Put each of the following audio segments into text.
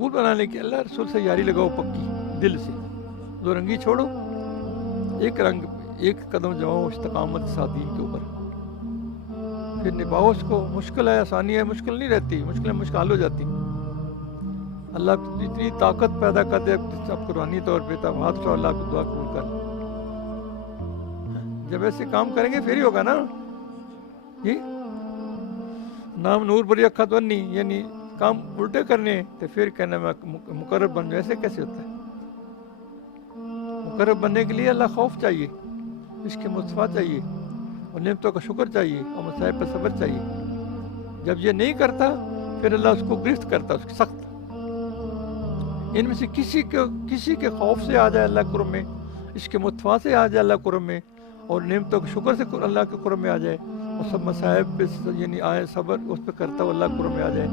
مقبول بنانے کی اللہ رسول سے یاری لگاؤ پکی دل سے. دو رنگی چھوڑو, ایک قدم جماؤ استقامت کے ساتھ دین کے اوپر, پھر نبھاؤ اس کو. مشکل ہے, آسانی ہے, مشکل نہیں رہتی, مشکل حل ہو جاتی. اللہ اتنی طاقت پیدا کر دے آپ کو روحانی طور پہ, تب ہاتھ اٹھاؤ, اللہ کی دعا قبول کر. جب ایسے کام کریں گے پھر ہی ہوگا نا. جی نام نور بری اکھا تو نہیں, یعنی کام الٹے کرنے تو پھر کہنا میں مقرب بن جاؤں, ایسے کیسے ہوتا ہے؟ مقرب بننے کے لیے اللہ خوف چاہیے, عشق مصطفیٰ چاہیے, اور نعمتوں کا شکر چاہیے, اور مصائب پر صبر چاہیے. جب یہ نہیں کرتا پھر اللہ اس کو گرفت کرتا, اس کی سخت. ان میں سے کسی کے خوف سے آ جائے اللہ قرب میں, عشق مصطفیٰ سے آ جائے اللہ قرب میں, اور نعمتوں کے شکر سے اللہ کے قرب میں آ جائے, اور سب مصائب پہ یعنی آئے صبر اس پہ کرتا ہو اللہ قرب میں آ جائے.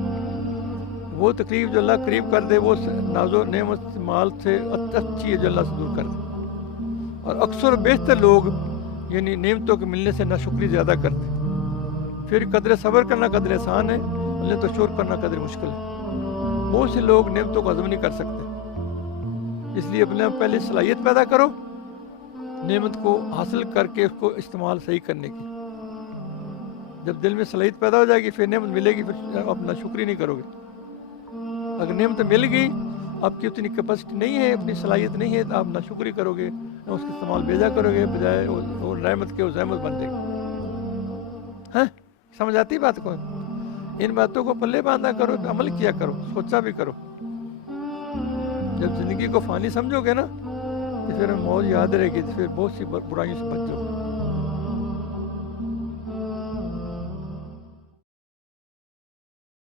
وہ تکلیف جو اللہ قریب کر دے وہ ناز و نعمت مال سے اچھی ہے جو اللہ سے دور کر دے. اور اکثر بیشتر لوگ یعنی نعمتوں کے ملنے سے ناشکری زیادہ کرتے. پھر قدر صبر کرنا قدر آسان ہے, اللہ تو شکر کرنا قدر مشکل ہے. بہت سے لوگ نعمتوں کو ہضم نہیں کر سکتے, اس لیے اپنے پہلے صلاحیت پیدا کرو نعمت کو حاصل کر کے اس کو استعمال صحیح کرنے کی. جب دل میں صلاحیت پیدا ہو جائے گی پھر نعمت ملے گی, پھر اپنا شکر ہی نہیں کرو گے. اگر نعمت مل گئی, آپ کی اتنی کیپیسٹی نہیں ہے, اپنی صلاحیت نہیں ہے, تو آپ نہ شکری کرو گے, نہ اس کا استعمال بھیجا کرو گے, بجائے وہ رحمت کے وہ زحمت بن جائے گی. ہاں سمجھ آتی بات کو؟ ان باتوں کو پلے باندھا کرو, عمل کیا کرو, سوچا بھی کرو. جب زندگی کو فانی سمجھو گے نا تو پھر موت یاد رہے گی, تو پھر بہت سی برائیوں سے بچ جاؤ.